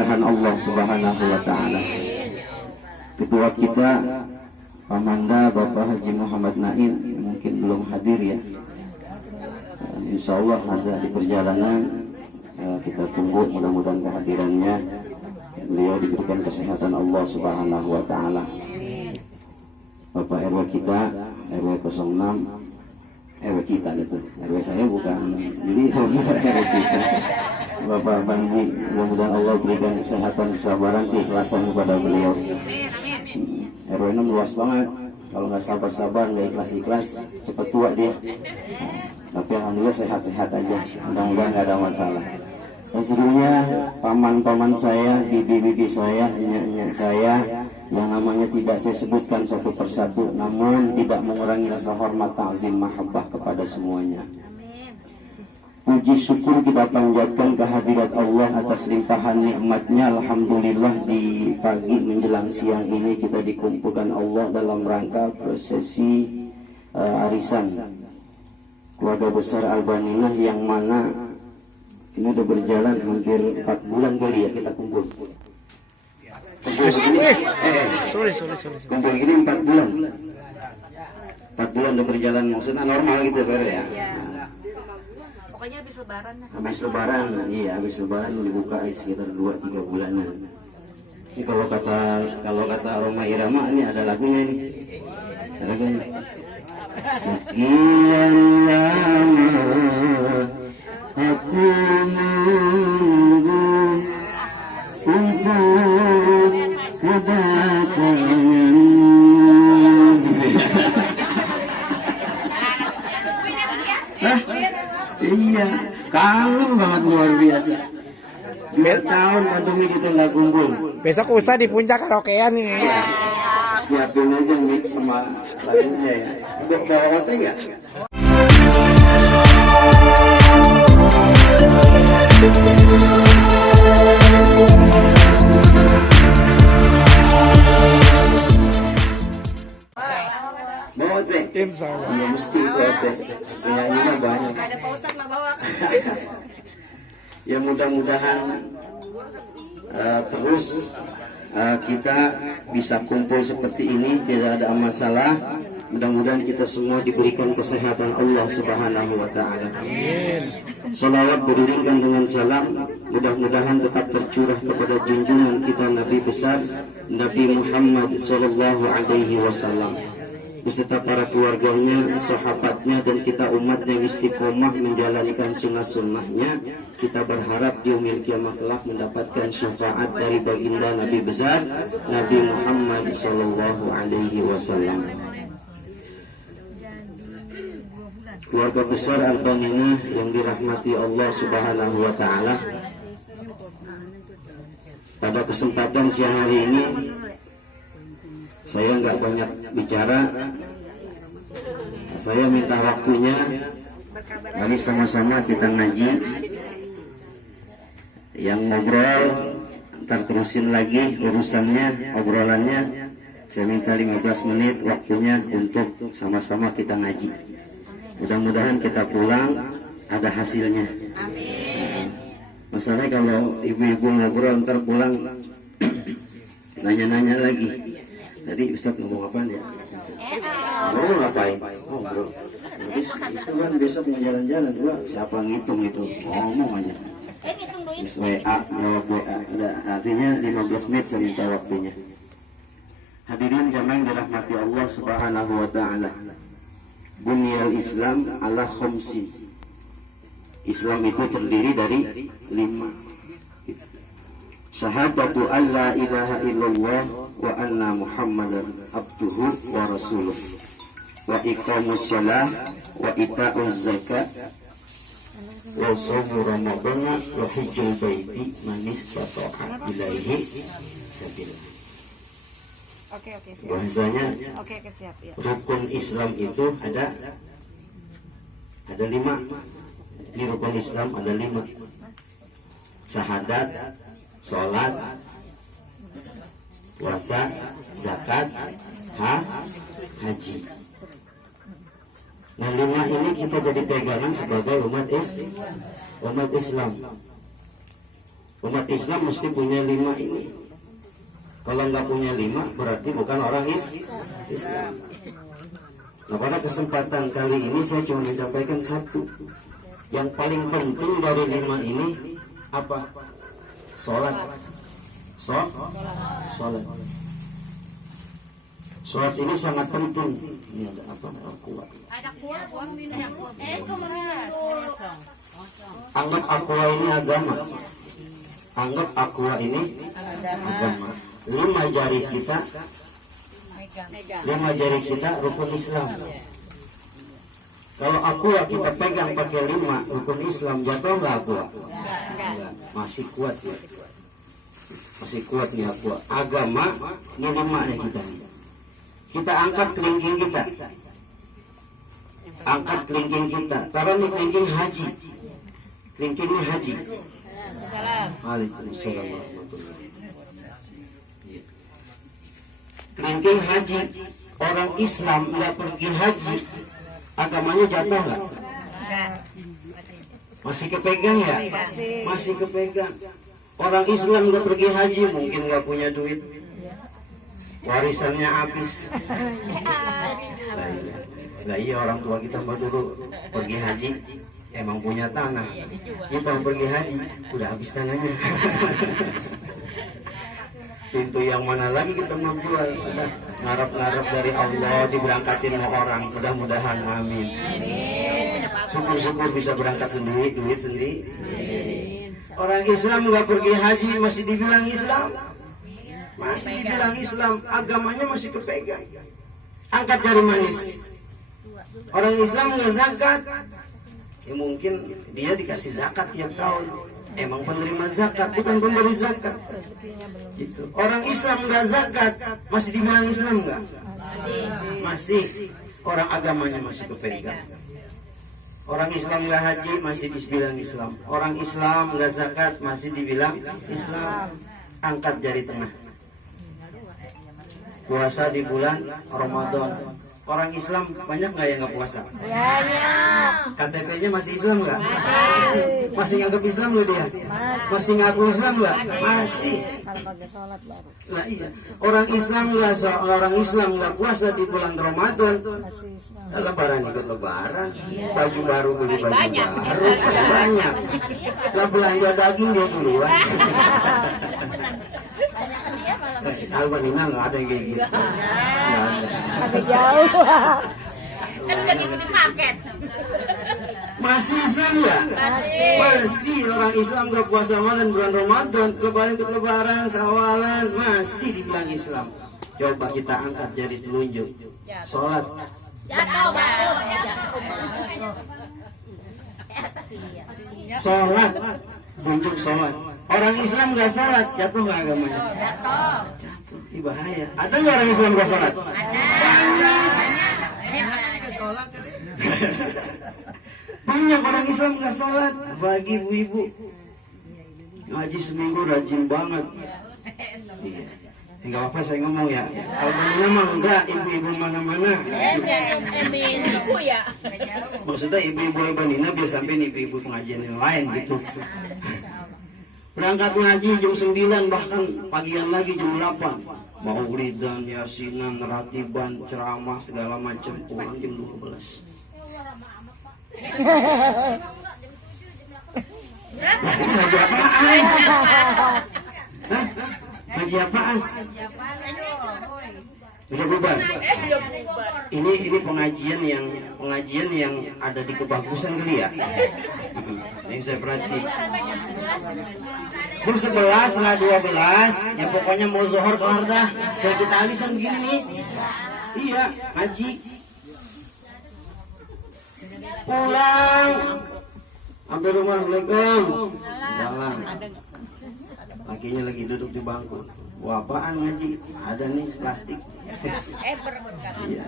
keberkahan Allah Subhanahu wa taala. Ketua kita Pamanda Bapak Haji Muhammad Nain mungkin belum hadir ya. Insya Allah ada di perjalanan, kita tunggu mudah-mudahan kehadirannya. Beliau diberikan kesehatan Allah Subhanahu wa taala. Bapak RW kita, RW 06, RW kita gitu. RW saya bukan beliau, RW kita. Bapak Bangji, mudah-mudahan Allah berikan kesehatan, kesabaran, keikhlasan kepada beliau. RW 6 luas banget. Kalau nggak sabar-sabar, nggak ikhlas-ikhlas, cepat tua dia. Tapi alhamdulillah sehat-sehat aja. Mudah-mudahan nggak ada masalah. Dan seluruhnya paman-paman saya, bibi-bibi saya, nyak-nyak saya, yang namanya tidak saya sebutkan satu persatu, namun tidak mengurangi rasa hormat, ta'zim, mahabbah kepada semuanya. Puji syukur kita panjatkan kehadirat Allah atas limpahan nikmatnya. Alhamdulillah di pagi menjelang siang ini kita dikumpulkan Allah dalam rangka prosesi arisan keluarga besar Al-Baninah, yang mana ini udah berjalan hampir 4 bulan kali ya kita kumpul. Sorry. Kumpul gini 4 bulan. 4 bulan udah berjalan, maksudnya normal gitu ya. Pokoknya habis lebaran. Habis lebaran, iya habis lebaran dibuka sekitar 2-3 bulanan. Ini kalau kata Roma Irama, ini ada lagunya nih. Ada lagunya. Sekian lama aku menunggu untuk kedatanganmu. Iya, kangen banget, luar biasa. 2 tahun pandemi kita nggak kumpul. Besok Ustaz di puncak karaokean ini. Siapin aja mix sama lagunya ya. Untuk bawa hotel nggak? Bawa teh? Insya Allah. Ya mesti bawa teh. Penyanyinya banyak. Ada Pak Ustadz mah bawa. Ya mudah-mudahan terus kita bisa kumpul seperti ini, tidak ada masalah. Mudah-mudahan kita semua diberikan kesehatan Allah Subhanahu wa taala. Amin. Salawat beriringan dengan salam mudah-mudahan tetap tercurah kepada junjungan kita Nabi besar Nabi Muhammad sallallahu alaihi wasallam beserta para keluarganya, sahabatnya, dan kita umat yang istiqomah menjalankan sunnah-sunnahnya. Kita berharap di yaumil kiamah kelak mendapatkan syafaat dari baginda Nabi besar Nabi Muhammad sallallahu alaihi wasallam. Keluarga besar Al-Baninah yang dirahmati Allah Subhanahu wa taala, pada kesempatan siang hari ini saya nggak banyak bicara. Saya minta waktunya, mari sama-sama kita ngaji. Yang ngobrol ntar terusin lagi urusannya, obrolannya. Saya minta 15 menit waktunya untuk sama-sama kita ngaji. Mudah-mudahan kita pulang ada hasilnya. Amin. Masalahnya kalau ibu-ibu ngobrol ntar pulang nanya-nanya lagi. Tadi Ustaz ngomong apa ya? Ngobrol ngapain? Ngobrol. Terus itu kan besok mau jalan-jalan, siapa ngitung itu? Ngomong aja. WA, jawab WA. Artinya 15 menit saya minta waktunya. Hadirin jamaah yang dirahmati Allah Subhanahu wa taala. Bunyal Islam ala khamsin. Islam itu terdiri dari 5. Syahadatu an la ilaha illallah wa anna Muhammadar abduhu wa rasuluh, wa iqamus shalah wa ita'uz zakat wa shaumu ramadhana wa hajjul baiti man istata'a ilaihi sabila. Oke, siap. Bahasanya Oke, siap ya. Rukun Islam itu ada 5. Di rukun Islam ada 5. Syahadat, sholat, puasa, zakat, haji. Nah 5 ini kita jadi pegangan sebagai umat Islam. Umat Islam mesti punya 5 ini. Kalau nggak punya 5 berarti bukan orang Islam. Nah, pada kesempatan kali ini saya cuma menyampaikan satu. Yang paling penting dari 5 ini apa? Sholat. Sholat. Sholat ini sangat penting. Ini ada apa? Aqua. Anggap aqua ini agama. Anggap aqua ini agama. 5 jari kita rukun Islam. Kalau aqua kita pegang pakai 5 rukun Islam, jatuh nggak aqua? Masih kuat ya. Masih kuat nih aqua. Agama ini 5 nih kita. Kita angkat kelingking kita. Angkat kelingking kita. Taruh nih kelingking haji. Kelingkingnya haji. Waalaikumsalam warahmatullahi. Kelingking haji. Orang Islam nggak pergi haji, agamanya jatuh nggak? Masih kepegang ya? Masih kepegang. Orang Islam nggak pergi haji, mungkin nggak punya duit, warisannya habis. Lah iya, orang tua kita dulu pergi haji emang punya tanah, kita pergi haji udah habis tanahnya. Pintu yang mana lagi kita mau jual? Udah ngarep-ngarep dari Allah diberangkatin sama orang, mudah-mudahan amin. Syukur-syukur bisa berangkat sendiri, duit sendiri. Orang Islam nggak pergi haji masih dibilang Islam, masih dibilang Islam, agamanya masih kepegang. Angkat jari manis. Orang Islam nggak zakat, ya mungkin dia dikasih zakat tiap tahun. Emang penerima zakat, bukan pemberi zakat. Gitu. Orang Islam nggak zakat, masih dibilang Islam nggak? Masih. Orang agamanya masih kepegang. Orang Islam nggak haji, masih dibilang Islam. Orang Islam nggak zakat, masih dibilang Islam. Angkat jari tengah. Puasa di bulan Ramadan. Orang Islam banyak nggak yang nggak puasa? KTP-nya masih Islam nggak? Masih nganggap Islam nggak dia? Masih ngaku Islam nggak? Masih. Nah iya. Orang Islam nggak puasa di bulan Ramadan. Lebaran ikut lebaran, baju baru beli baju baru, banyak. Lah belanja daging dia duluan. Albanina nggak ada yang kayak gitu. Agak jauh. Kan udah ngikutin paket. Masih Islam ya? Masih orang Islam gak puasa Ramadan bulan Ramadan, lebaran ke lebaran, sawalan, masih dibilang Islam. Coba kita angkat jari telunjuk. Sholat. Sholat. Tunjuk sholat. Orang Islam gak sholat, jatuh gak agamanya? Jatuh. Ini bahaya. Ada nggak orang Islam gak sholat? Banyak. Banyak orang Islam gak sholat. Bagi ibu-ibu ngaji seminggu rajin banget. Iya. Enggak apa saya ngomong ya. Kalau memang enggak, ibu-ibu mana-mana. Ibu ya. Maksudnya ibu-ibu Albanina biar sampai ibu-ibu pengajian yang lain gitu. Berangkat ngaji jam 9, bahkan pagian lagi jam 8. Maulidan, yasinan, ratiban, ceramah segala macam, pulang jam 12. Ngaji apaan? Hah? Ngaji apaan? Udah bubar. Ini pengajian yang ada di Kebagusan kali ya. Yang saya perhati. Jam 11 setengah 12, ya pokoknya mau zuhur kelar dah. Kayak kita alisan gini nih. Iya, ngaji. Pulang. Sampai rumah, Assalamualaikum. Jalan. Lakinya lagi duduk di bangku. Wah, apaan ngaji? Ada nih plastik. Iya.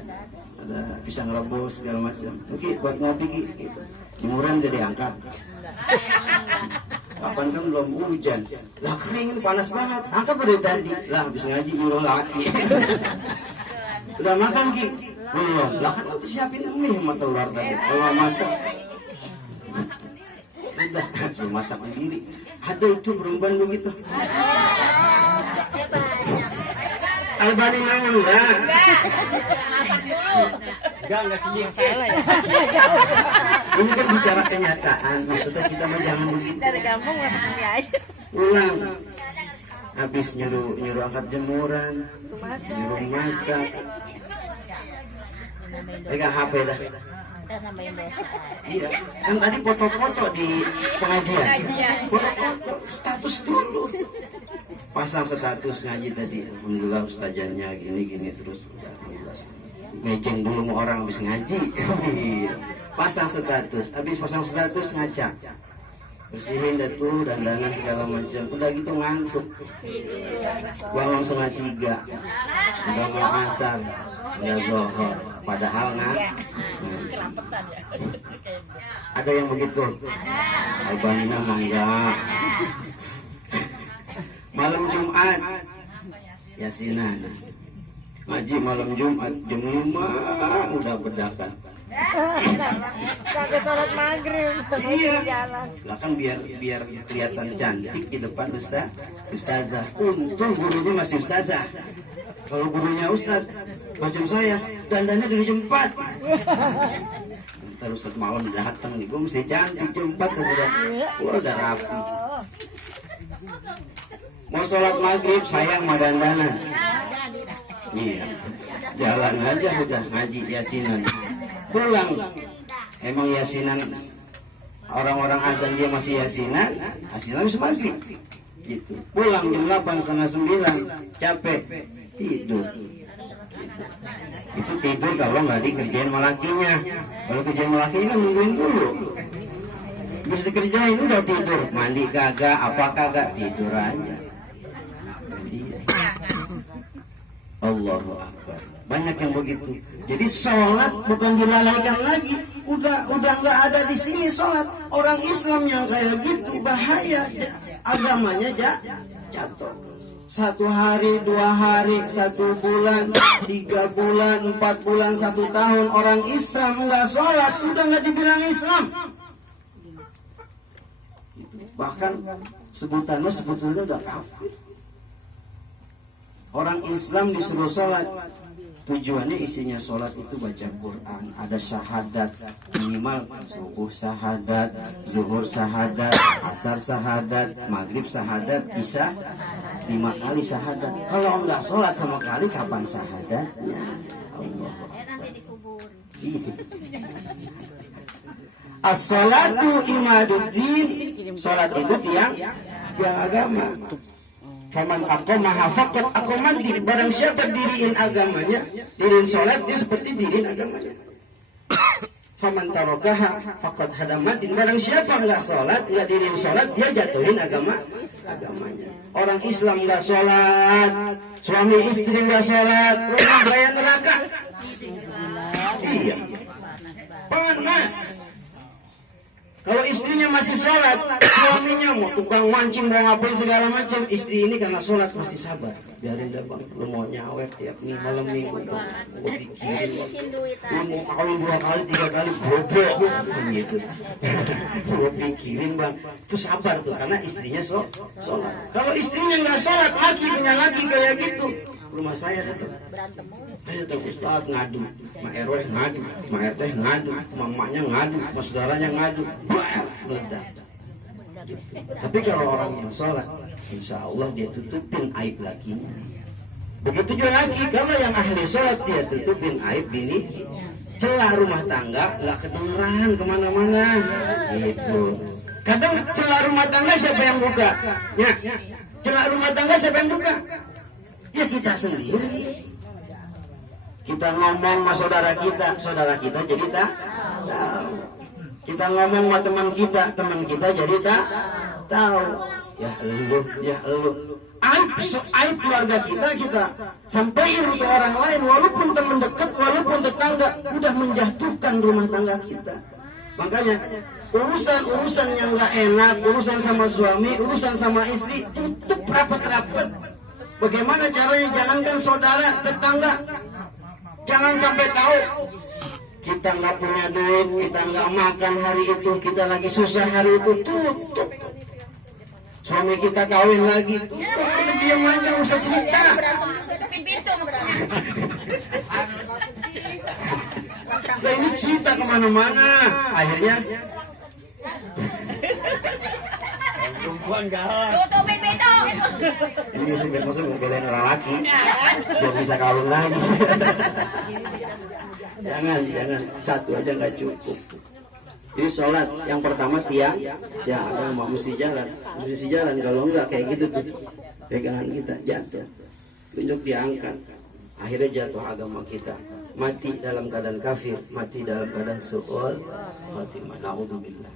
Ada pisang rebus segala macam. Oke, buat ngopi gitu. Jemuran jadi angkat. Kapan kan belum hujan. Lah kering, panas banget. Angkat pada tadi. Lah habis ngaji nyuruh laki. Udah makan Ki? Belum. Lah kan aku siapin mie sama telur tadi. Kalau masak. sudah masak sendiri. Ada itu perempuan begitu. Albani naon lah. Enggak salah ya. Ini kan bicara kenyataan, maksudnya kita mah jangan begitu. Dari kampung ini aja. Ulang. Habis nyuruh angkat jemuran, nyuruh masak. Pegang HP dah. Iya, kan tadi foto-foto di pengajian. Foto-foto status dulu. Pasang status ngaji tadi. Alhamdulillah ustazannya gini terus. Mejeng dulu mau orang habis ngaji. Pasang status, habis pasang status ngaca. Bersihin dah tuh dandanan segala macam. Udah gitu ngantuk. Bangun 2:30. Udah mau asar, udah zuhur. Padahal ada yang begitu. Albanina mah enggak. Malam Jumat yasinan. Ngaji malam Jumat jam 5 udah bedakan. Sampai sholat maghrib. Iya. Lah kan biar kelihatan cantik di depan ustazah. Untung gurunya masih ustazah. Kalau gurunya ustaz macam saya, dandannya dari jam 4. Ntar ustaz malam datang nih, gue mesti cantik jam 4 udah rapi. Mau sholat maghrib sayang mau dandanan. Iya, jalan aja udah ngaji yasinan. Pulang, emang yasinan orang-orang azan dia masih yasinan habis maghrib. Gitu. Pulang jam 8 setengah 9, capek, tidur. Itu tidur kalau nggak dikerjain sama lakinya. Kalau kerjain sama lakinya kan nungguin dulu. Bisa dikerjain udah tidur, mandi kagak, apa kagak, tidur aja. Allahu Akbar. Banyak yang begitu. Jadi sholat bukan dilalaikan lagi. Udah nggak ada di sini sholat. Orang Islam yang kayak gitu bahaya. Agamanya jatuh. 1 hari, 2 hari, 1 bulan, 3 bulan, 4 bulan, 1 tahun orang Islam nggak sholat, udah nggak dibilang Islam. Bahkan sebutannya sebetulnya udah kafir. Orang Islam disuruh sholat, tujuannya isinya sholat itu baca Quran, ada syahadat minimal subuh syahadat, zuhur syahadat, asar syahadat, maghrib syahadat, isya 5 kali syahadat. Kalau enggak sholat sama kali kapan syahadatnya? Allah. As-sholatu imaduddin. Sholat itu tiang agama. Faman aqamaha faqad aqamad. Barang siapa diriin agamanya, diriin sholat, dia seperti diriin agamanya. Faman tarakaha faqad hadamadin. Barang siapa enggak sholat, enggak diriin sholat, dia jatuhin agamanya. Orang Islam enggak sholat, suami istri enggak sholat, rumah raya neraka. Iya, panas. Kalau istrinya masih sholat, suaminya mau tukang mancing, mau ngapain segala macam, istri ini karena sholat masih sabar. Biarin dah bang, lu mau nyawet tiap malam minggu, gue pikirin, lu mau kawin 2 kali, 3 kali, bobrok, gitu. Gue pikirin bang, itu sabar tuh, karena istrinya sholat. Kalau istrinya nggak sholat, laki punya laki kayak gitu, rumah saya datang. Saya tahu Ustaz ngadu, Mak RW ngadu, Mak RT ngadu, mamanya ngadu, Mas saudaranya ngadu, meledak. Gitu. Tapi kalau orang yang sholat, insya Allah dia tutupin aib lakinya. Begitu juga lagi, kalau yang ahli sholat dia tutupin aib bini, celah rumah tangga nggak kedengeran kemana-mana. Gitu. Kadang celah rumah tangga siapa yang buka? Ya, celah rumah tangga siapa yang buka? Ya kita sendiri. Kita ngomong sama saudara kita jadi tak tahu. Kita ngomong sama teman kita jadi tak tahu. Ya lu. Aib keluarga kita sampaikan ke orang lain, walaupun teman dekat, walaupun tetangga, udah menjatuhkan rumah tangga kita. Makanya urusan yang nggak enak, urusan sama suami, urusan sama istri, tutup rapat-rapat. Bagaimana caranya? Jangankan saudara, tetangga, jangan sampai tahu. kita nggak punya duit, kita nggak makan hari itu, kita lagi susah hari itu, tutup. Suami kita kawin lagi, tutup. Udah diam aja, nggak usah cerita. Tutupin pintu. Nah, ini cerita kemana-mana. Akhirnya Perempuan galak. Tutupin pintu. ini sebenarnya maksud ngebelain lelaki biar bisa kawin lagi. jangan satu aja nggak cukup. Ini sholat yang pertama tiang ya agama mesti jalan kalau enggak kayak gitu tuh pegangan kita jatuh, tunjuk diangkat, akhirnya jatuh agama kita, mati dalam keadaan kafir, mati dalam keadaan su'ul khatimah, naudzubillah.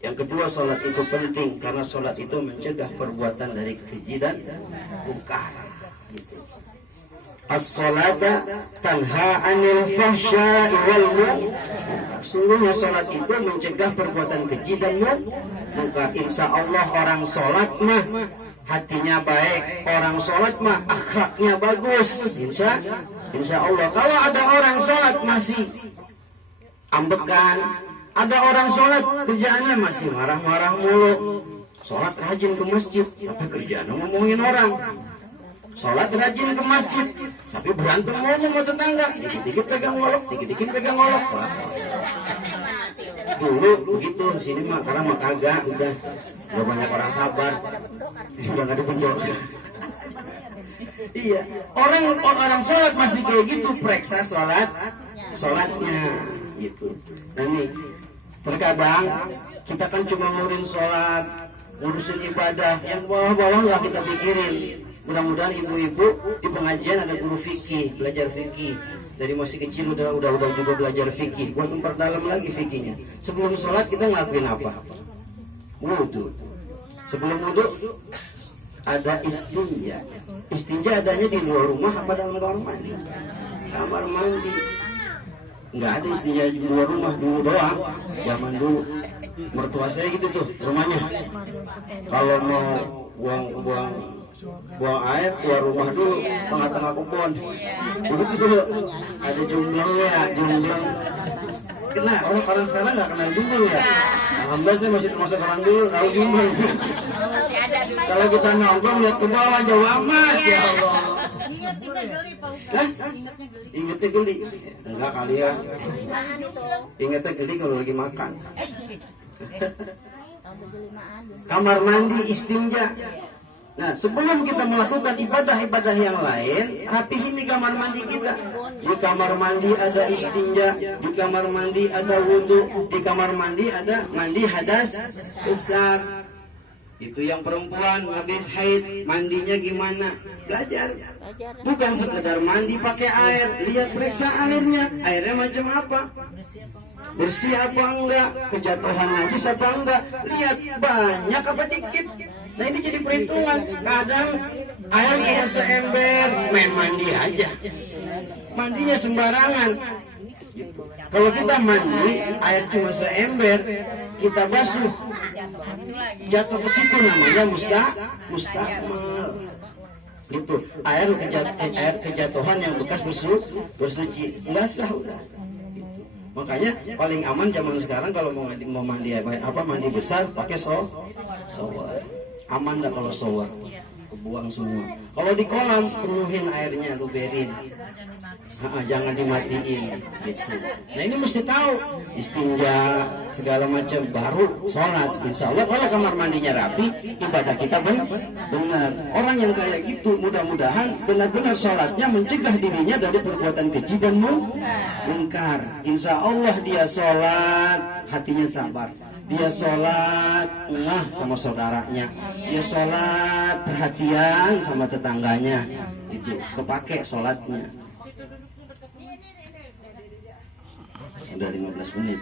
Yang kedua, sholat itu penting karena sholat itu mencegah perbuatan dari keji dan mungkar. Gitu. As-sholata tanha anil fahsya'i wal munkar. Sungguhnya sholat itu mencegah perbuatan keji dan mungkar. Insya Allah orang sholat mah hatinya baik, orang sholat mah akhlaknya bagus. Insya Allah. Kalau ada orang sholat masih ambekan, ada orang sholat kerjaannya masih marah-marah mulu. Sholat rajin ke masjid, tapi kerjaannya ngomongin orang. Sholat rajin ke masjid, tapi berantem mulu sama tetangga. Dikit-dikit pegang golok, dikit-dikit pegang golok. Dulu begitu, sini mah karena mah kagak, udah banyak orang sabar, udah nggak ada bendok. Iya, orang sholat masih kayak gitu, periksa sholatnya gitu. Nah nih, terkadang kita kan cuma ngurusin sholat, ngurusin ibadah, yang bawah-bawah nggak kita pikirin. Mudah-mudahan ibu-ibu di pengajian ada guru fikih, belajar fikih. Dari masih kecil udah juga belajar fikih, buat memperdalam lagi fikihnya. Sebelum sholat kita ngelakuin apa? Wudu. Sebelum wudu ada istinja. Istinja adanya di luar rumah apa dalam kamar mandi? Kamar mandi. Nggak ada istinja di luar rumah, dulu doang. Zaman dulu mertua saya gitu tuh rumahnya. Kalau mau buang air keluar rumah dulu, tengah-tengah kebun. Begitu dulu. Ada jumlahnya, jumlah. Nah, orang sekarang nggak kenal jumlah ya. Alhamdulillah saya masih termasuk orang dulu tahu jumlah. Kalau kita nongkrong lihat ke bawah jauh amat ya Allah. Ingatnya geli. Enggak kali ya. Ingatnya geli kalau lagi makan. Kamar mandi istinja. Nah, sebelum kita melakukan ibadah-ibadah yang lain, rapihin di kamar mandi kita. Di kamar mandi ada istinja, di kamar mandi ada wudu, di kamar mandi ada mandi hadas besar. Itu yang perempuan habis haid, mandinya gimana? Belajar. Bukan sekedar mandi pakai air, lihat periksa airnya. Airnya macam apa? Bersih apa enggak? Kejatuhan najis apa enggak? Lihat banyak apa dikit. Nah ini jadi perhitungan. Kadang air cuma seember, main mandi aja. Mandinya sembarangan. Gitu. Kalau kita mandi, air cuma seember, kita basuh, jatuh ke situ namanya mustakmal. Gitu. Air kejatuhan yang bekas bersuci, nggak sah udah. Makanya paling aman zaman sekarang kalau mau mandi mandi besar pakai shower. Aman dah kalau shower, kebuang semua. Kalau di kolam penuhin airnya, luberin. Jangan dimatiin gitu. Nah ini mesti tahu istinja segala macam baru sholat. Insya Allah kalau kamar mandinya rapi, ibadah kita benar. Orang yang kayak gitu mudah-mudahan benar-benar sholatnya mencegah dirinya dari perbuatan keji dan mungkar. Insya Allah dia sholat hatinya sabar. Dia sholat ngah sama saudaranya. Dia sholat perhatian sama tetangganya. Itu kepake sholatnya. Udah 15 menit.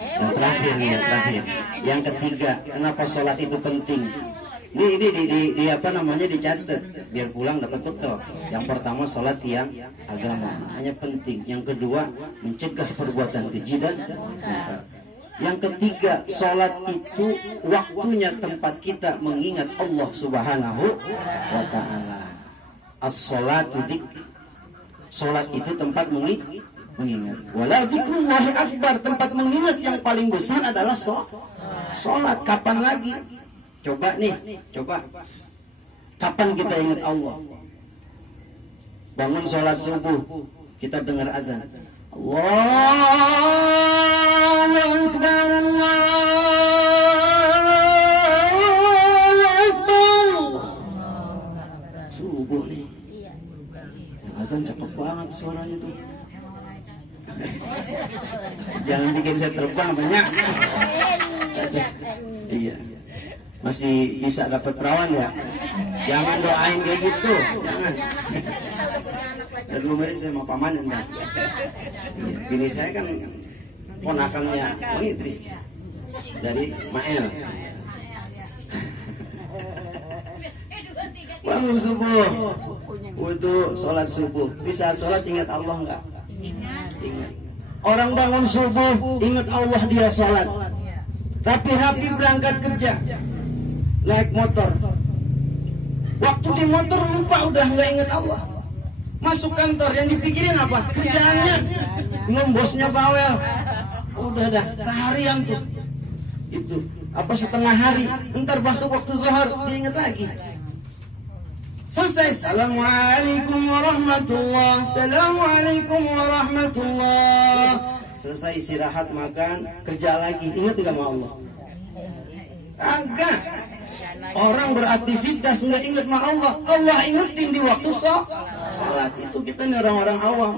Yang terakhir nih, yang terakhir. Yang ketiga, kenapa sholat itu penting? Ini di apa namanya dicatat biar pulang dapat bekal. Yang pertama sholat yang agama, hanya penting. Yang kedua mencegah perbuatan keji dan mungkar. Yang ketiga, sholat itu waktunya tempat kita mengingat Allah Subhanahu wa ta'ala. As-sholatu dik. Sholat itu tempat mengingat. Wala dzikrullahi akbar, tempat mengingat yang paling besar adalah sholat. Kapan lagi? Coba nih, coba. Kapan kita ingat Allah? Bangun sholat subuh, kita dengar azan. Allahu Akbar, Allahu Akbar. Subuh nih. Yang azan cakep banget suaranya tuh. Jangan bikin saya terbang banyak. Iya. Masih bisa dapat perawan ya? Jangan doain kayak gitu, jangan. Dan dulu saya mau paman enggak. Ini saya kan ponakannya Bang Idris dari Mael. Bangun subuh, wudu, sholat subuh. Di saat sholat ingat Allah enggak? Ingat. Orang bangun subuh ingat Allah, dia sholat. Rapi-rapi berangkat kerja, naik motor. Waktu di motor lupa, udah nggak ingat Allah. Masuk kantor, yang dipikirin apa? Kerjaannya. Belum bosnya bawel. Udah dah seharian tuh. Itu apa setengah hari. Ntar masuk waktu zuhur diingat lagi. Selesai. Assalamualaikum warahmatullah. Assalamualaikum warahmatullah. Selesai istirahat makan, kerja lagi. Ingat nggak sama Allah? Agak. Orang beraktivitas nggak ingat sama Allah. Allah ingetin di waktu sholat. Itu kita nih orang-orang awam.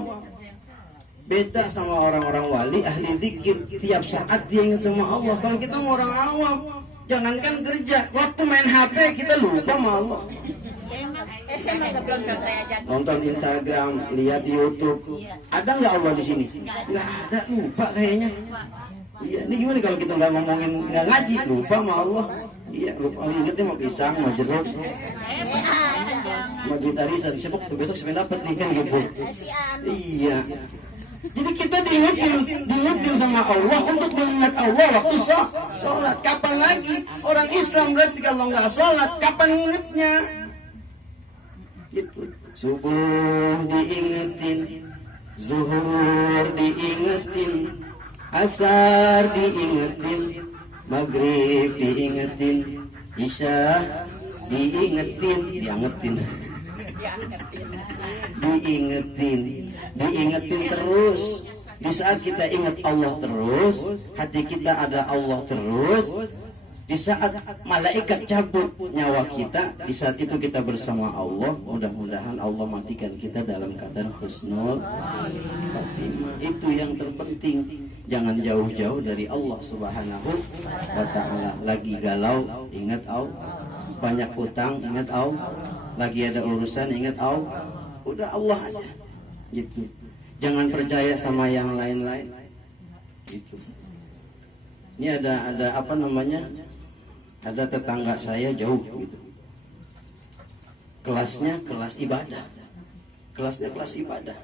Beda sama orang-orang wali, ahli zikir. Tiap saat dia ingat sama Allah. Kalau kita mau orang awam, jangankan kerja, waktu main HP kita lupa sama Allah. SMA belum selesai aja. Nonton Instagram, lihat di YouTube. Ada nggak Allah di sini? Nggak ada, lupa kayaknya. Iya, ini gimana kalau kita nggak ngomongin, nggak ngaji, lupa sama Allah. Iya, lupa. Ingetnya mau pisang, mau jeruk, mau duit arisan. Besok siapa dapat nih kan gitu. Iya. Jadi kita diingetin sama Allah untuk mengingat Allah waktu sholat. Kapan lagi orang Islam berarti kalau nggak sholat, kapan ingetnya? Gitu. Subuh diingetin, zuhur diingetin, asar diingetin, maghrib diingetin, isya diingetin, diingetin terus. Di saat kita ingat Allah terus, hati kita ada Allah terus. Di saat malaikat cabut nyawa kita, di saat itu kita bersama Allah. Mudah-mudahan Allah matikan kita dalam keadaan husnul khatimah. Itu yang terpenting. Jangan jauh-jauh dari Allah Subhanahu wa ta'ala. Lagi galau, ingat Allah. Banyak utang, ingat Allah. Lagi ada urusan, ingat Allah. Udah Allah aja. Gitu. Jangan percaya sama yang lain-lain. Gitu. Ini ada apa namanya? Ada tetangga saya jauh gitu. Kelasnya kelas ibadah. Kelasnya kelas ibadah.